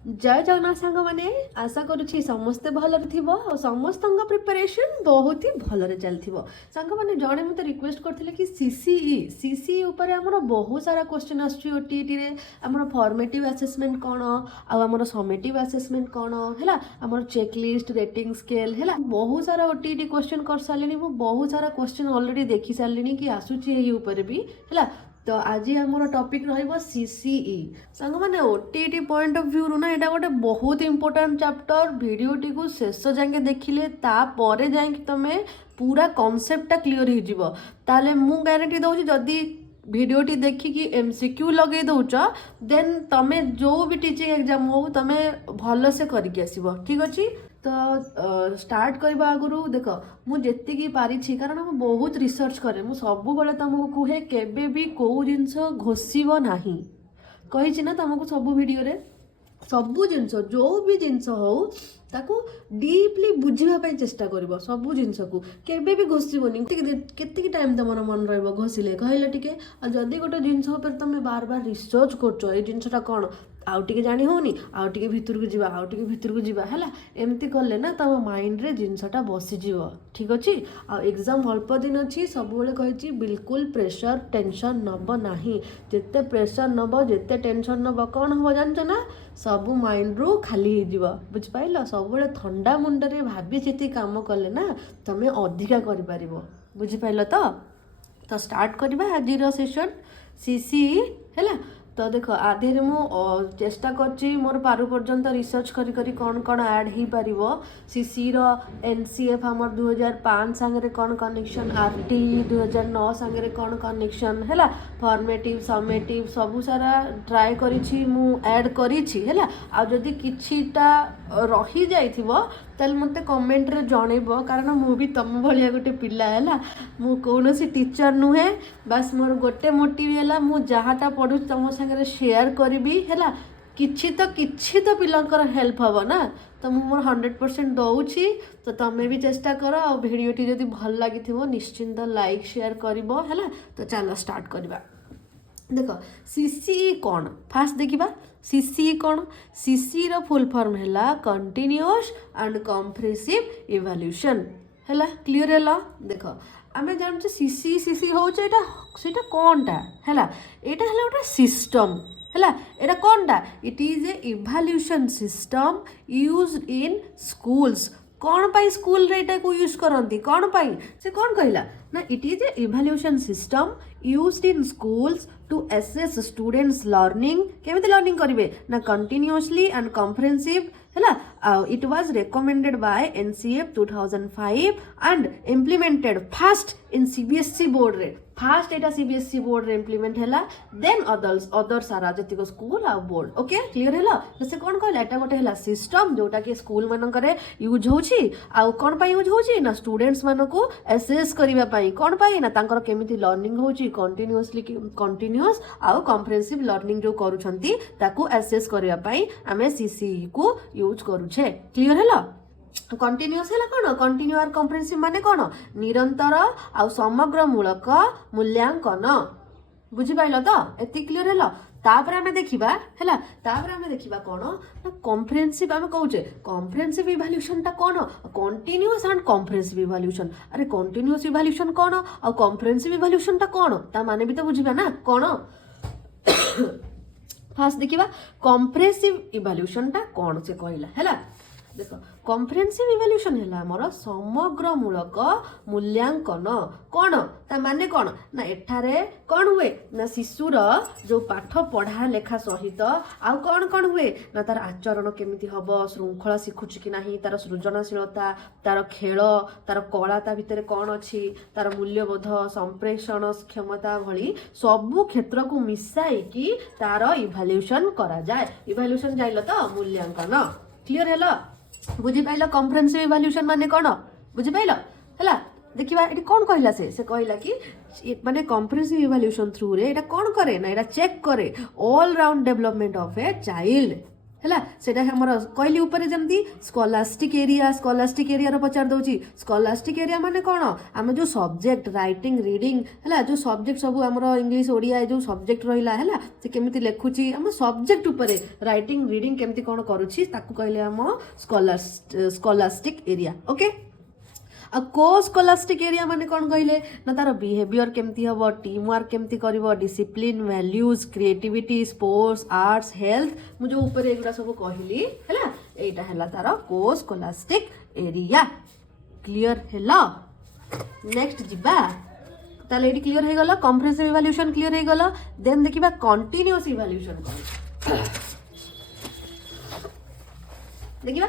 जय जगन्नाथ सांग मैंने आशा करुँची समस्ते भलरे थिबो और समस्त प्रिपरेशन बहुत ही भलरे चलथिबो। सांग मैंने जड़े मते रिक्वेस्ट करथिले कि सीसीई ऊपर हमर बहुत सारा क्वेश्चन आछी ओटीटी रे हमर फॉर्मेटिव असेसमेंट कोन आ हमर समेटिव असेसमेंट कोन हैला हमर चेक लिस्ट रेटिंग स्केल हैला बहुत सारा ओटीटी क्वेश्चन कर सालिनी मु बहुत सारा क्वेश्चन ऑलरेडी देखि सालिनी कि आसुची एही ऊपर भी हैला। तो आज आमर टॉपिक रहिबो सीसीई सांग माने ओटीटी पॉइंट ऑफ व्यू ना एटा गोटे बहुत इंपोर्टेंट चैप्टर वीडियोटी को शेष जाके देखिले तापर जाके तमे पूरा कॉन्सेप्टटा क्लियर हो जिवो ताले मु गारंटी दउची जदी वीडियोटी देखिकी एमसीक्यू लगे दउच देन तमे जो भी टीचिंग एग्जाम हो तमे भल से करके आसीबो ठीक अछि। तो स्टार्ट करबा आगुरु देख मु जेतिकी पारिछि कारण मु बहुत रिसर्च करे मु सबु बेले तुमको कुहे केबे भी कोउ जिंस घोषिबो नाही कहिछि ना तुमको सबु वीडियो रे सबु जिंस जो भी जिंस हो ताकू डीपली बुझिबा पई चेष्टा करबो सबु जिंस को केबे भी घोषिबोनी केते टाइम तमर मन रहबो घोषिले कहले टिके आ जदी गोटे जिंस ऊपर तमे बार बार रिसर्च करछो ए जिंसटा कोन आउ टिके जानी होनी आउ टिके भितर को जीवा आउ टिके भितर को जीवा हैला एमती करले ना तम माइंड रे जिंसटा बसी जीवो ठीक अछि। आ एग्जाम अल्प दिन अछि सब बेले कहिछि बिल्कुल प्रेशर टेंशन नब नाही जेते प्रेशर नब जेते टेंशन नब कोन हो जानछ ना सब माइंड रो खाली हो जीवो बुझ पाइलो सब बेले ठंडा मुंड रे भाबी चिति काम करले ना तमे अधिका करि परिबो बुझ पाइलो। तो स्टार्ट करबा आजिर सेशन सीसीई हैला। तो देख आधे मु चेष्टा करची मोर पारु पर्यंत रिसर्च करी करी कौन कौन ऐड ही पारिबो सीसी रो एनसीएफ हमर 2005 संगे रे कौन कनेक्शन आरटी 2009 संगे रे कौन कनेक्शन हैला फॉर्मेटिव समेटिव सबु सारा ट्राई करिछि मु ऐड करिछि हैला। आ जदी किछिटा रही जाइथिबो ताल मते कमेंट रे जणेबो कारण मु भी तम भलिया गोटे पिला हैला मु कोनोसी टीचर नुहे बस मोर गोटे मोटिव हैला मु जहाटा पढु तम संगे शेयर करबी हैला किछि तो पिलांकर हेल्प हबो ना तो मु मोर 100% दउछि। तो तमे भी चेष्टा करो आ वीडियोटी जदी भल लागिथिबो निश्चिंत लाइक शेयर करबो हैला। तो चलो स्टार्ट करबा। देख सीसीई कौन फास्ट देखा सीसीई कौन सीसी रो फुल फॉर्म हैला कंटिन्यूअस एंड कॉम्प्रिहेंसिव इवैल्यूएशन हैला क्लियर हैला। देख आमे जानछे सीसी सीसी होचे एटा सेटा कोनटा हैला एटा हैला ओटा सिस्टम हैला एटा कोनटा it is a evaluation system used in schools कौन पाई स्कूल रे एटा को यूज करंती कौन पाई से कौन कहला ना it is a evaluation system used in schools to assess students learning केमिति लर्निंग करिवे ना कंटिन्यूअसली एंड कॉम्प्रिहेंसिव हैला। It was recommended by NCF 2005 and implemented fast in CBSE board रे फास्ट एटा सीबीएसई बोर्ड रे इम्प्लीमेंट हैला then other सारा जतिको स्कूल आ बोर्ड ओके क्लियर हैला। से कोन कहला एटा गोटे हैला सिस्टम जोटा कि स्कूल मानन करे यूज होची आ कोन पाई यूज होची ना स्टूडेंट्स मानको को असेस करिवा पाई कोन पाई ना तांकर केमिति लर्निंग होची कंटिन्यूअसली कंटिन्यूअस आ कॉम्प्रिहेंसिव लर्निंग जो करूछंती ताकू असेस करिवा पाई हमें सीसीई को यूज करूछे क्लियर हैला। कंटिन्यूअस है कौन कंटिन्यू आर कॉम्प्रिहेंसिव माने कौन निरंतर आ समग्र मूलक मूल्यांकन बुझी पाइल तो एति क्लियर है। तापर आमे देखिबा हैला तापर आमे देखिबा कौन ना कॉम्प्रिहेंसिव आमे कहूचे कॉम्प्रिहेंसिव इवैल्यूएशन टा कौन कंटिन्यूअस एंड कॉम्प्रिहेंसिव इवैल्यूएशन अरे कंटिन्यूअस इवैल्यूएशन कौन और कॉम्प्रिहेंसिव इवैल्यूएशन टा कौन ता माने भी तो बुझिबा ना कौन फास्ट देखिबा कॉम्प्रिहेंसिव इवैल्यूएशन टा कौन से कहला हैला। देख कॉम्प्रिहेंसिव इवैल्यूएशन हैला हमर समग्र मूलक मूल्यांकन कौन ता माने कौन ना एठारे कौन हुए ना शिशुर जो पाठ पढ़ा लेखा सहित आ कौन हुए ना तार आचरण केमिति हबो श्रृंखला शिखुछ कि नाही तार सृजनशीलता तार खेल तार कला ता भितरे कौन अछि तार मूल्यबोध संप्रेषण क्षमता भली सबु क्षेत्र को मिसाई कि तार इवैल्यूएशन करा जाय इवैल्यूएशन जाइलो तो मूल्यांकन क्लियर हैला बुझी पाइल। कॉम्प्रिहेंसिव इवैल्यूएशन माने कौन बुझी पाइल हैला। देखिबा एटी कौन कहला से कहला कि माने कॉम्प्रिहेंसिव इवैल्यूएशन थ्रू रे एटा कौन करे ना एटा चेक करे all round development of a child है सेटा हमर कहली ऊपर जमती स्कॉलास्टिक एरिया पचार दउची स्कॉलास्टिक एरिया माने कोन आमे जो सब्जेक्ट राइटिंग रीडिंग है जो सब्जेक्ट सब हमर इंग्लिश ओडिया जो सब्जेक्ट रहिला है से केमिति लेखुची हम सब्जेक्ट ऊपर राइटिंग रीडिंग केमिति कोन करूची ताकू कहले हम स्कॉलास्टिक एरिया ओके आ को स्कॉलास्टिक एरिया माने कौन कहले ना तार बिहेवियर केमती हम टीम वर्क केमती कर discipline values creativity sports arts health मुझे ऊपर एगुड़ा सब कहली है एटा है तार को स्कॉलास्टिक एरिया क्लियर है नेक्स्ट जीवा ताले एटी क्लियर हो गला कॉम्प्रिहेंसिव इवैल्यूएशन क्लियर हो गला देन देखिबा कंटीन्यूअस इवैल्यूएशन देखिबा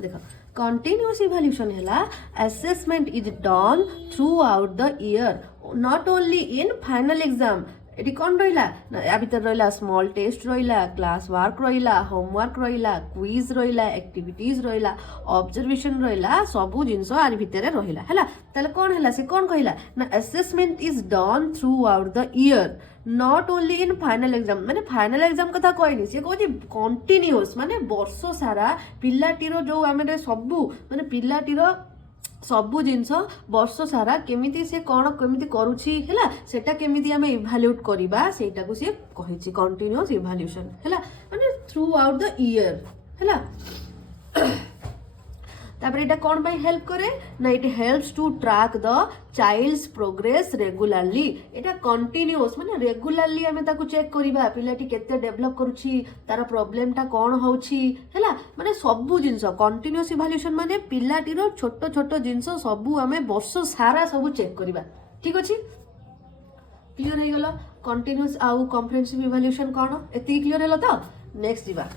देखो continuous evaluation है assessment is done throughout the year not only in final exam eighty कौन रहा या भीतर रहा स्मॉल टेस्ट रहा क्लास वर्क रहा होमवर्क रहा क्विज रहा एक्टिविटीज रहा ऑब्जर्वेशन रहा सबू जिनस आर भितर रहा है ताले कौन है से कौन कहला ना assessment is done through out the year not only in final exam माने फाइनल एग्जाम कथा कहनी सी कहूँ कंटिन्यूअस माने वर्ष सारा पिलाटीर जो आम सबू माने पिलाटीर सबू जिनस वर्ष सारा केमिति से कौन केमिति करुछि हैला सेटा केमिति आमे इवैल्यूएट करबा सेटा को से कहिछि कंटीन्यूअस इवैल्यूएशन हैला माने थ्रू आउट द ईयर हैला तापर एटा कौन बाय हेल्प करे ना it helps to track the child's progress regularly एटा कंटीन्यूअस माने रेगुलरली आमे ताको चेक करबा पिलाटी केते डेवलप करूछि तार प्रॉब्लम टा कोन होउछि हैला माने सबु जिंस कंटीन्यूअस इवैल्यूएशन माने पिलाटीरो छोटो छोटो जिंस सबु आमे वर्ष सारा सबु चेक करबा ठीक अछि क्लियर हे गेलो कंटीन्यूअस आउ कॉम्प्रिहेंसिव इवैल्यूएशन कोन एति क्लियर हेलो तो नेक्स्ट दिबा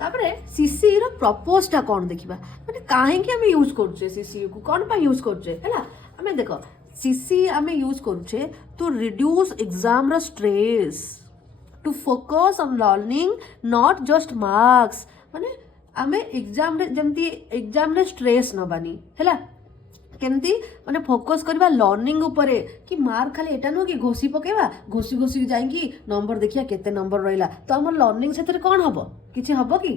तापरे सीसीई रो प्रपोज टा कोन देखिबा माने काहे कि हमें यूज करछे सीसीई को कोन पा यूज करछे हैला हमें देखो सीसीई हमें यूज करछे टू रिड्यूस एग्जाम रो stress to focus on learning not just marks माने हमें एग्जाम रे जेमती एग्जाम रे स्ट्रेस न बानी हैला केमती माने फोकस करबा लर्निंग ऊपर कि मार्क खाली एटा न कि घोसी पकेबा घोसी घोसी जाइकी नंबर देखिया केते नंबर रहिला तो हमर लर्निंग सेतरे कोन हबो किछि हबो कि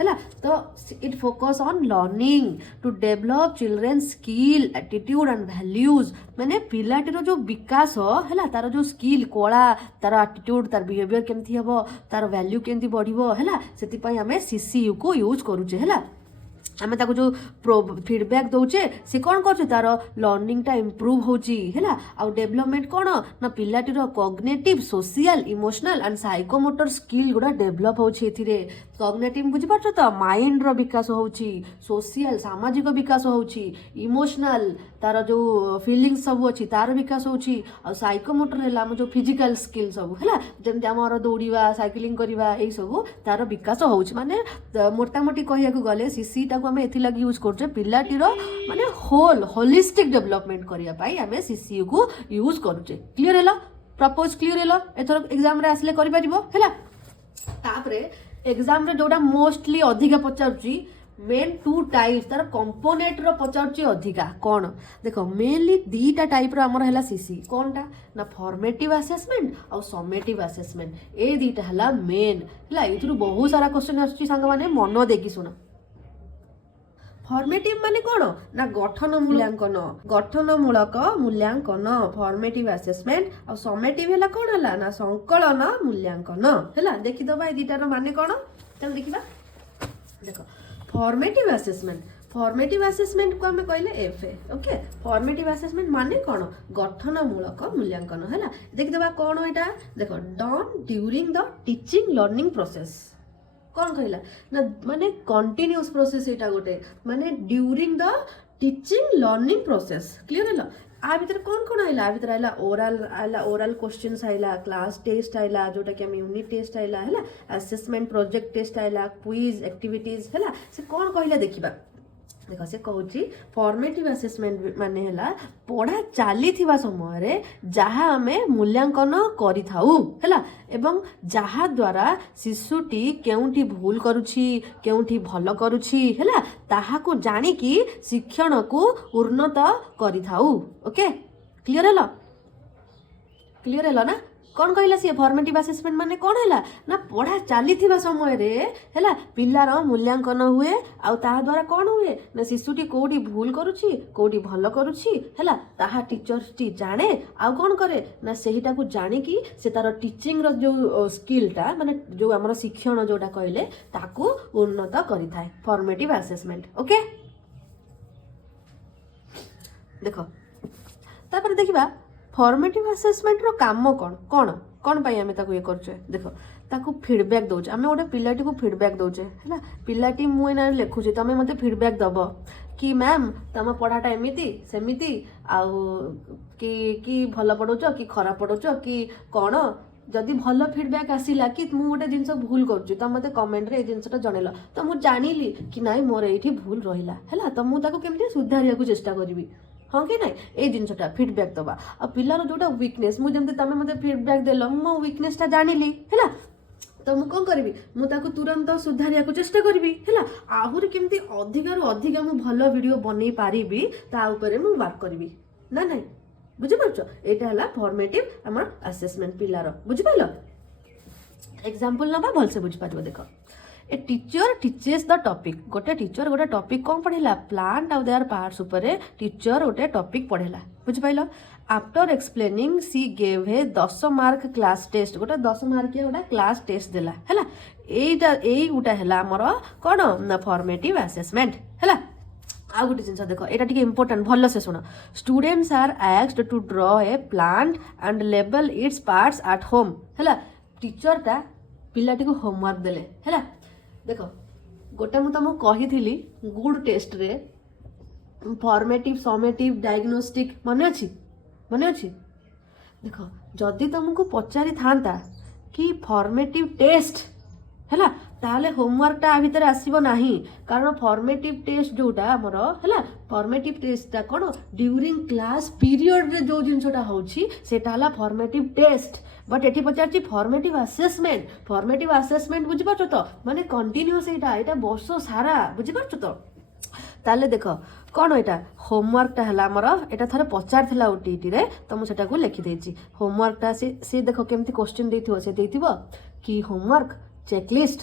हैला तो it focus on learning to develop children skill attitude and values माने पिलाटीर जो विकास हैला तार जो स्किल कला तार एटीट्यूड तार बिहेवियर केमती हबो तार वैल्यू केमती बढ़िबो हैला सेति पई हमें सीसीयू को यूज करूचे हैला आमे ताको जो फीडबैक दउचे से कौन कर तार लर्निंग टा इम्प्रूव होची हैला आउ डेवलपमेंट कौन ना पिलाटीर cognitive social emotional and psychomotor skill गुडा डेवलप होची एथिरे कॉग्निटिव बुझी पाछ तो माइंड रो विकास होची सोशल सामाजिक विकास होची इमोशनल तार जो फीलिंग्स सब अछि तार विकास होची आ साइकोमोटर हैला हम जो फिजिकल स्किल सब हैला जेमति हमर दौड़ीबा साइक्लिंग करिबा एई सब तार विकास होची माने मोटा मोटी कहिया को गले सीसी टा को हमें एथि लगी यूज करछे पिलाटीर माने होलिस्टिक डेवलपमेंट करिया पाई हमें सीसीयू को यूज करछे क्लियर हैला प्रपोज क्लियर हैला एथर एग्जाम रे आसले करि परिबो हैला तापरे एग्जाम रे जोडा मोस्टली अधिका पचारुची मेन टू टाइप्स तार कंपोनेंट रो पचारुची अधिका कोन देखो मेनली दीटा टाइप रो हमर हैला सीसी कोनटा ना फॉर्मेटिव असेसमेंट और समेटिव असेसमेंट ए दीटा हैला मेन हैला इथरु बहुत सारा क्वेश्चन आछी संग माने मन देखि सुना फॉर्मेटिव माने कोन ना गठनमूलक मूल्यांकन फॉर्मेटिव असेसमेंट और समेटिव हैला कोन हैला ना संकलन मूल्यांकन हैला देखि दबा ए दीटा रो माने कोन चल देखिबा देखो फॉर्मेटिव असेसमेंट को हमें कहले एफए ओके फॉर्मेटिव असेसमेंट माने कोन गठनमूलक मूल्यांकन हैला देखि दबा कोन एटा देखो done during the teaching learning process कौन कहला ना माने कंटिन्यूअस प्रोसेस एटा गोटे माने during the teaching learning process clear हैला आ भीतर कौन आइला आ भीतर आइला ओरल क्वेश्चंस आइला क्लास टेस्ट आइला जोटा कि हम यूनिट टेस्ट आइला हैला असेसमेंट प्रोजेक्ट टेस्ट आइला क्विज एक्टिविटीज हैला से कौन कहला देखिबा देखो से कहूची फॉर्मेटिव असेसमेंट माने हैला पढ़ा चली थिबा समय रे जहा हमें मूल्यांकन करि थाउ हैला एवं जहा द्वारा शिशुटी केउंठी भूल करूची केउंठी भलो करूची हैला ताहा को जानी कि शिक्षण को उन्नत करि थाउ ओके क्लियर हैला ना कौन कहला सी फॉर्मेटिव असेसमेंट माने कौन है ना पढ़ा चली समय है पिलार मूल्यांकन हुए आउ ता द्वारा कौन हुए ना शिशुटी कौटी भूल करुच्ची कौटी भल करुच्ची है ताहा टीचरटी जाने आउ कौन करे ना सेहीटा को जानिकी से तार टीचिंग रो जो स्किलटा माने जो आमर शिक्षण जोटा कहले ताकू उन्नत करि थाए फॉर्मेटिव असेसमेंट ओके देखो तापर देखिबा फॉर्मेटिव असेसमेंट रो काम कौन कौन कौन पाई आमे ताकू ये करछे देखो ताकू फीडबैक दउछे आमे गोटे पिलाटी को फीडबैक दउछे हैला पिलाटी मु एना लिखुछे तमे मते फीडबैक दबो कि मैम तम पढ़ाटा एमिति सेमिति आउ कि भल पढ़ौछ कि खराब पढ़ौछ कि कौन जदि भल फीडबैक आसिला कि मु गोटे जिनस भूल करुच्ची तो मते कमेंट रे ए जिनसटा जणेला तो मु जानिली कि नाइ मोर एठी भूल रहिला हैला तो मु ताकू केमति सुधारिया को चेष्टा करबी हाँ कि ना ये जिनसटा फीडबैक दबा आ पिलार जोटा वीकनेस मुझे तुम मत फीडबैक देल मो वीकनेसटा जानिली है तो मुझे कौन करी मुझे तुरंत सुधारिया को चेष्टा करी है आहरी केमती अधिकार अधिका मु भल वीडियो बन पारि ता उपरे मु वर्क करी ना ना बुझिपार यहाँ है फॉर्मेटिव आम असेसमेंट पिलार बुझिपार एग्जांपल नबा भलसे बुझिपार देख a teacher teaches the topic गोटे टीचर गोटे टॉपिक कौन पढ़ेला प्लांट आउ देयर पार्ट्स उपरे टीचर गोटे टॉपिक पढ़ेला बुझिपाइल after explaining she gave he 10 mark class test गोटे 10 मार्क गोटे क्लास टेस्ट देला हैला एटा एई गोटा हैला हमर कोन ना फॉर्मेटिव असेसमेंट हैला आ गोटे जिनस देख एटा टिके इंपोर्टेंट भल से सुन students are asked to draw a plant and label its parts at home हैला टीचर ता पिलाटी को होमवर्क देले हैला देख गोटे मु तुमको कही गुड टेस्ट रे फॉर्मेटिव समेटिव डायग्नोस्टिक मन अच्छी देख जदि तुमको पचारि था कि फॉर्मेटिव टेस्ट है ताले होमवर्कटा आ भितर आसीबो नाही कारण फॉर्मेटिव टेस्ट जोटा हमर है फॉर्मेटिव टेस्टटा कौन ड्यूरिंग क्लास पीरियड रे जो जिनसटा होछि सेटा हला फॉर्मेटिव टेस्ट बट एटी पचार फॉर्मेटिव असेसमेंट बुझिपार तो माने कंटिन्यूअस एटा वर्ष सारा बुझिपार तो ताले देख कौन एटा होमवर्कटा है आमर एटा थरे पचार थिला ओटीटी रे तो मुझे को लिखि देछि होमवर्कटा से देख केमती क्वेश्चन देथिबो से देथिबो कि होमवर्क चेकलिस्ट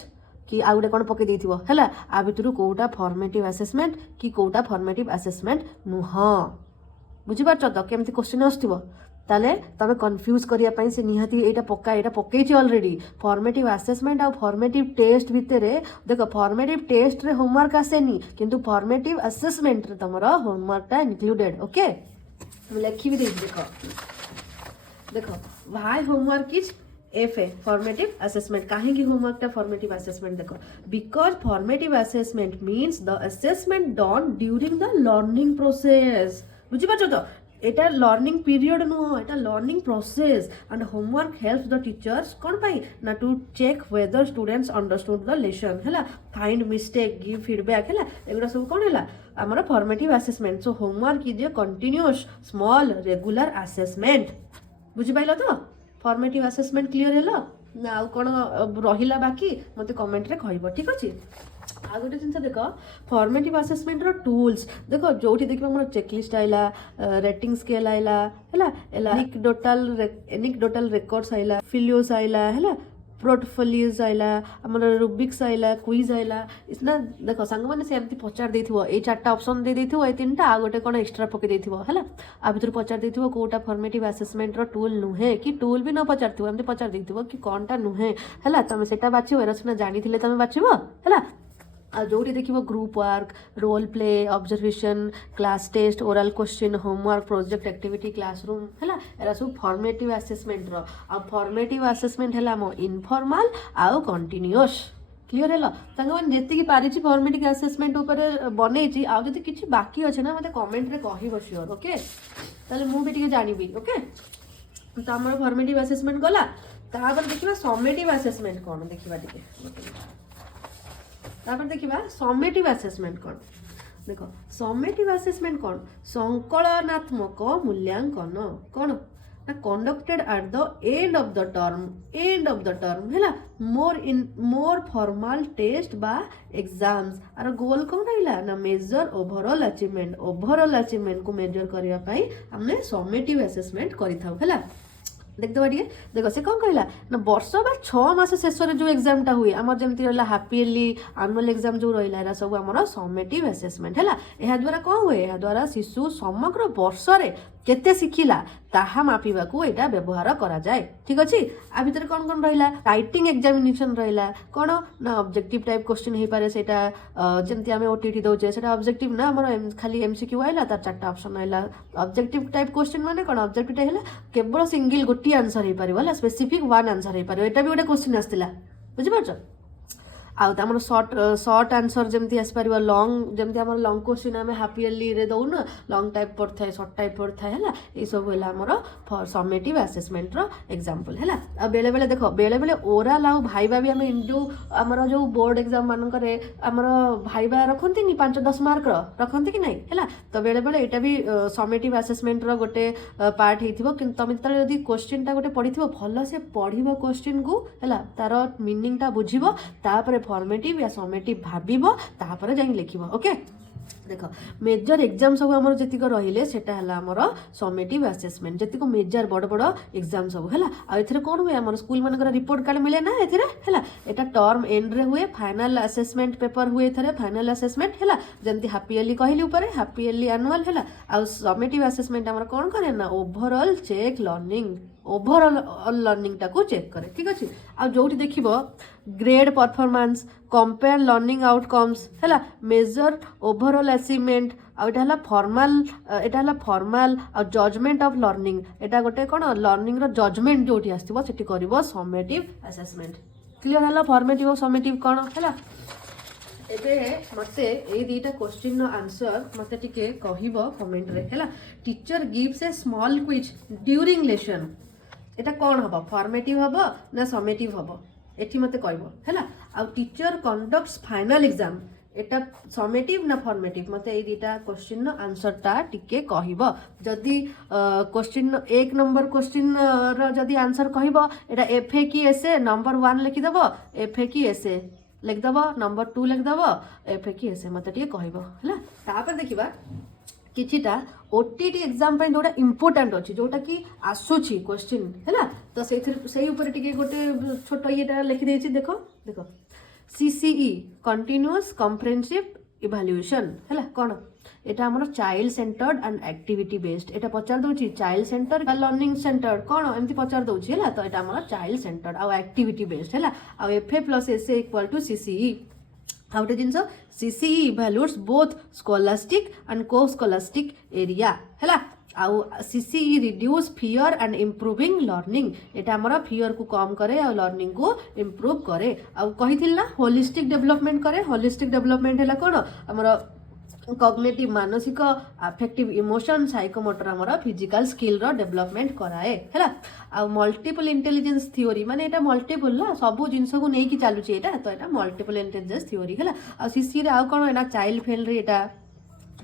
कि आ गोटे कौन पकई देथिबो हैला आ भितरु कोटा फॉर्मेटिव असेसमेंट कि कोटा फॉर्मेटिव असेसमेंट नुह बुझिपार तो केमती क्वेश्चन आसथिबो ताले तमे कन्फ्यूज करिया पई से निहाती एटा पकई ऑलरेडी फॉर्मेटिव असेसमेंट आ फॉर्मेटिव टेस्ट भितरे देख फॉर्मेटिव टेस्ट रे होमवर्क आसेनी किंतु फॉर्मेटिव असेसमेंट रे तमरो होमवर्कटा इंक्लूडेड ओके हम लिखि भी देखो why homework is FA formative assessment कहीं होमवर्कटा फॉर्मेटिव असेसमेंट देखो because formative assessment means the assessment done during the learning process बुझिपार तो एटा लर्निंग पीरियड नुह एटा learning process and homework helps the teachers कौन पाई ना to check whether students understood the lesson है फाइंड मिस्टेक गिव फीडबैक है एगुड़ा सब कौन है आमर formative assessment so homework is a continuous small regular assessment बुझिपाइल तो फॉर्मेटिव असेसमेंट क्लियर है ना आउ कौन रहिला बाकी मते कमेंट रे कहइबो ठीक अछि आ गोटे जिनस देख फॉर्मेटिव असेसमेंट रो टूल्स देखो जोठी देखिबा हमर चेकलिस्ट आइला रेटिंग स्केल आइला हैला एनिक्डोटल रिकॉर्ड्स आइला फिलियोस आइला हैला पोर्टफोलियोज आइला हमर रुबिक्स आइला क्विज आइला इसना देखो संग माने से एमती पचार देथिबो ए चारटा ऑप्शन दे देथिबो ए तीनटा आ गोटे कोन एक्स्ट्रा पके देथिबो हैला आ भितर पचार देथिबो कोटा फॉर्मेटिव असेसमेंट रो टूल नुहे कि टूल भी न पचारथिबो एमती पचार देथिबो कि कोनटा नुहे हैला तमे सेटा बाछिबो एरसना जानिथिले तमे बाछिबो हैला जोटी देखिबो group work role play observation class test oral question homework project activity classroom हैला एरा सब फॉर्मेटिव असेसमेंट रो आ फॉर्मेटिव असेसमेंट हैला मो इनफॉर्मल आउ कंटीन्यूअस क्लियर हैला संग मन जेति की पारिछि फॉर्मेटिव असेसमेंट ऊपर बनेछि आ जति किछि बाकी अछि ना मते कमेंट रे कहिबो श्योर ओके ताले मु भी टिके जानिबी ओके तो हमर फॉर्मेटिव असेसमेंट गला तापर देखिबा समेटिव असेसमेंट कोन देखिबा टिके तापर देखिबा समेटिव असेसमेंट कौन देखो समेटिव असेसमेंट कौन संकलनात्मक मूल्यांकन कौन ना conducted at the end of the term हैला मोर फॉर्मल टेस्ट बा एग्जाम्स आर गोल कौन रहिला ना मेजर ओवरऑल अचीवमेंट को मेजर करिया पई हमने समेटिव असेसमेंट करि थाउ हैला देखदेव टे देख से कौन कहला ना वर्ष बा 6 मास शेष जो एग्जामटा हुए आम जमी रहा हाफ इयरली आनुअल एग्जाम जो रहा है सब आम समेटिव असेसमेंट है यह द्वारा कौन हुए यह द्वारा शिशु समग्र वर्ष केते शिखिला ताहा मापिबा को एटा व्यवहार करा जाए ठीक अच्छे आ भितर कौन कौन रहा राइटिंग एग्जामिनेशन रहा कौन ना ऑब्जेक्टिव टाइप क्वेश्चन हो पारे सेटा जमती आम ओटीटी दौचे सेटा ऑब्जेक्टिव ना आम खाली एमसीक्यू आइला तार 4टा ऑप्शन आइला ऑब्जेक्टिव टाइप क्वेश्चन माने कौन ऑब्जेक्टिव है केवल सिंगल गोटे आंसर हो पार स्पेसिफिक वन आंसर हो पार एटा भी गोटे क्वेश्चन आसला बुझिपार आम सर्ट आंसर जमी आसपार लंग जमी आम लंग क्वेश्चन आम हाफ इयरली रे दौन लंग टाइप पड़ता है सर्ट टाइप पड़ता है ये सब है आमर समेटिव असेसमेंट एग्जांपल है बेले बेले देख बेले बेले ओराल आउ भाइबा भी आम जो आमर जो बोर्ड एग्जाम मानकर आमर भाइबा रखती 5-10 मार्क रखती कि नहीं है तो बेले बेले यहाँ भी समेटिव असेसमेंट गोटे पार्ट हो तुम जो क्वेश्चन टा गोटे पढ़ी भल से पढ़ क्वेश्चन को है तार मीनिंग बुझ फॉर्मेटिव या समेटिव भाविबो तापर जाई लिखिबो ओके देख मेजर एग्जाम सब आमर जी रही से समेटिव असेसमेंट जी मेजर बड़ बड़ एग्जाम सब है आउ कौन हुए आम स्कूल मान रिपोर्ट कार्ड मिले ना ये टर्म एंड रे हुए फाइनल असेसमेंट पेपर हुए फाइनल असेसमेंट है जमी हाफ इयरली कहली हाफ इयरली एनुअल है आउ समेटिव असेसमेंट आमर कौन करे ना overall check learning overall learning टाको चेक करे ठीक अच्छे आ जो देखिबो grade performance compare learning outcomes है मेजर ओवरऑल अचीवमेंट आटा फॉर्माल जजमेंट ऑफ लर्निंग एटा गोटे कौन लर्निंग रो जजमेंट जो आसो सेठी करिवो समेटिव असेसमेंट क्लियर है फॉर्मेटिव और समेटिव कौन है एबे मते ए दीटा क्वेश्चन नो आंसर मते टिके कहिबो कमेंट रे हैला टीचर गिव्स ए स्मॉल क्विज ड्यूरिंग लेसन एटा कौन हबो फॉर्मेटिव हबो ना समेटिव हबो एठी मते कहबो हैला आ टीचर कंडक्ट्स फाइनल एग्जाम एटा समेटिव ना फॉर्मेटिव मते ए दीटा क्वेश्चन नो आंसर टा टिके कहिबो जदी क्वेश्चन 1 नंबर क्वेश्चन रो जदी आंसर कहिबो एटा एफए की एसे नंबर 1 लिखि दबो एफए की एसे लिखिदेव नंबर 2 लिखिदेव एफए की एसे मत कह तापर देखा किछिटा ओटीटी एग्जाम जो इम्पोर्टाट अच्छी जोटा कि आसूची क्वेश्चन है तो से गोटे छोट ये लिखिदे देख देख सीसीई कंटिन्यूअस कम्प्रेहेंसिव इवैल्यूएशन है कौन एटा हमर child centred and activity based एटा पचार दउची चाइल्ड सेंटर लर्निंग सेंटर कौन एमती पचार दउची है तो एटा हमर चाइल्ड सेंटर्ड आ एक्टिविटी बेस्ड है आ FA plus SA equal to CCE आ गोटे जिनस CCE evaluates both scholastic and co scholastic area है आउ CCE reduce fear and improving learning एटा हमर फियर को कम करे आ लर्निंग को इम्प्रूव करे आ कहिथिल ना होलिस्टिक डेवलपमेंट करे होलिस्टिक डेवलपमेंट है कौन हमर कॉग्निटिव मानसिक अफेक्टिव इमोशन साइकोमोटर हमर फिजिकल स्किल रो डेवलपमेंट कराए है आ मल्टीपल इंटेलिजेंस थ्योरी माने एटा मल्टीपल ना सब जिनस को नहीं कि चलुची एटा तो एटा मल्टीपल इंटेलिजेंस थ्योरी है आ सीसी रे आ कोन एटा चाइल्ड फ्रेंडली एटा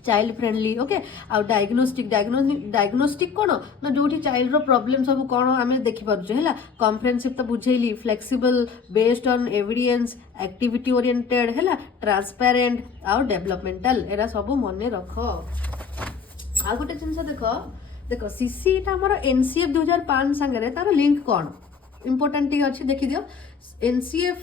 चाइल्ड फ्रेंडली ओके आ डायग्नोस्टिक कौन ना जो चाइल्ड रो प्रॉब्लम सब कौन आम देखिपुचे है कम्प्रेहेंसिव तो बुझेली flexible based on evidence activity oriented है ट्रांसपेरेंट आउ डेवलपमेंटल एरा सब मन रख आ गोटे जिनस देख देख सीसीटा आम एनसीएफ 2005 सांगे तार लिंक कौन इम्पोर्टाट अच्छी देखी दियो एनसीएफ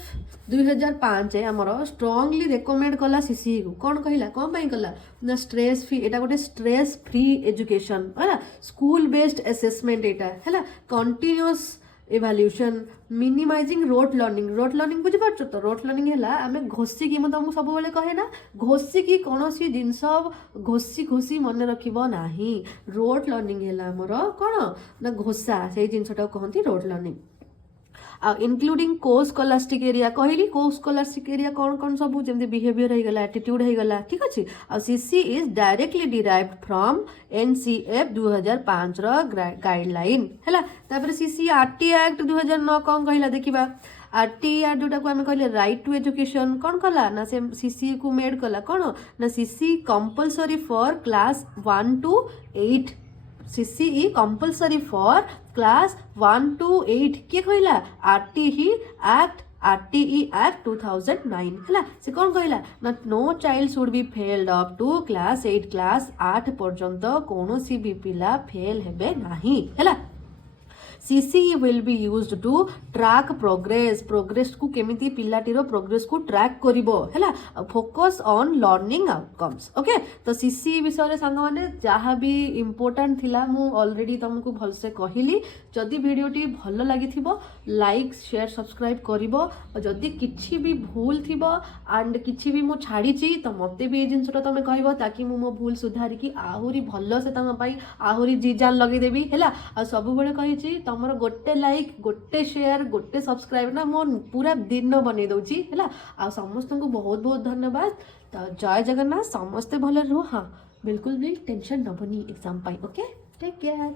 2005 आमर स्ट्रंगली रेकमेंड कला सीसीई को कौन कहला कौन पाई कला ना स्ट्रेस फ्री एटा गोटे स्ट्रेस फ्री एजुकेशन है स्कूल बेस्ड असेसमेंट एटा है continuous evaluation minimizing rote learning बुझी पारछ तो रोट लर्निंग है आम घोषिकी मैं तुमको सब बेले कहे ना घोषिकी कौन सी जिनस घोषी मन रखिब नाही रोट लर्निंग है आमर कौन ना घोषा से जिनसटा कहती रोट लर्निंग इनक्लूडिंग को स्कॉलास्टिक एरिया कहली को स्कॉलास्टिक एरिया कौन कौन सब जमी बिहेवियर हो गला एटीट्यूड हो गला ठीक अच्छे आ CC is directly derived from NCF 2005 रो गाइडलाइन है तापर सीसी आरटी एक्ट 2009 कौन कहला देखिबा आरटी एक्ट जोटा को आम कहले राइट टू एजुकेशन कौन कला ना से सीसी को मेड कला कौन ना CC compulsory for class 1 to 8 CCE compulsory for class 1 to 8 किए कहला RTE Act 2009 है से कौन कहला ना no child should be failed up to class 8 class 8 पर्यंत कौन सी भी पिला फेल हेबे नाही है CCE will be used to track progress को केमिति पिलाटीर प्रोग्रेस को ट्रैक करिवो हैला focus on learning outcomes okay तो CCE विषय रे सांग माने जहाँ भी इम्पोर्टेंट थिला मु ऑलरेडी तुमको भल से कहिली जदि वीडियोटी भल लागि थिबो लाइक शेयर सब्सक्राइब करिवो और जदि किछि भी भूल थिबो एंड किछि भी मु छाड़ी ची तो मते भी ए जिंसटा तमे कहइबो ताकि मु मो भूल सुधारी की आहुरी भल से तम पई आहुरी जी जान लगे देबी हैला आ सब बेले कहिची तमरो गोटे लाइक गोटे शेयर गोटे सब्सक्राइब ना मो पूरा दिन बनै दउची हैला आ समस्त को बहुत बहुत धन्यवाद तो जय जगन्नाथ समस्ते भले रहो हाँ बिल्कुल भी टेंशन नबनी एग्जाम पाई ओके टेक केयर।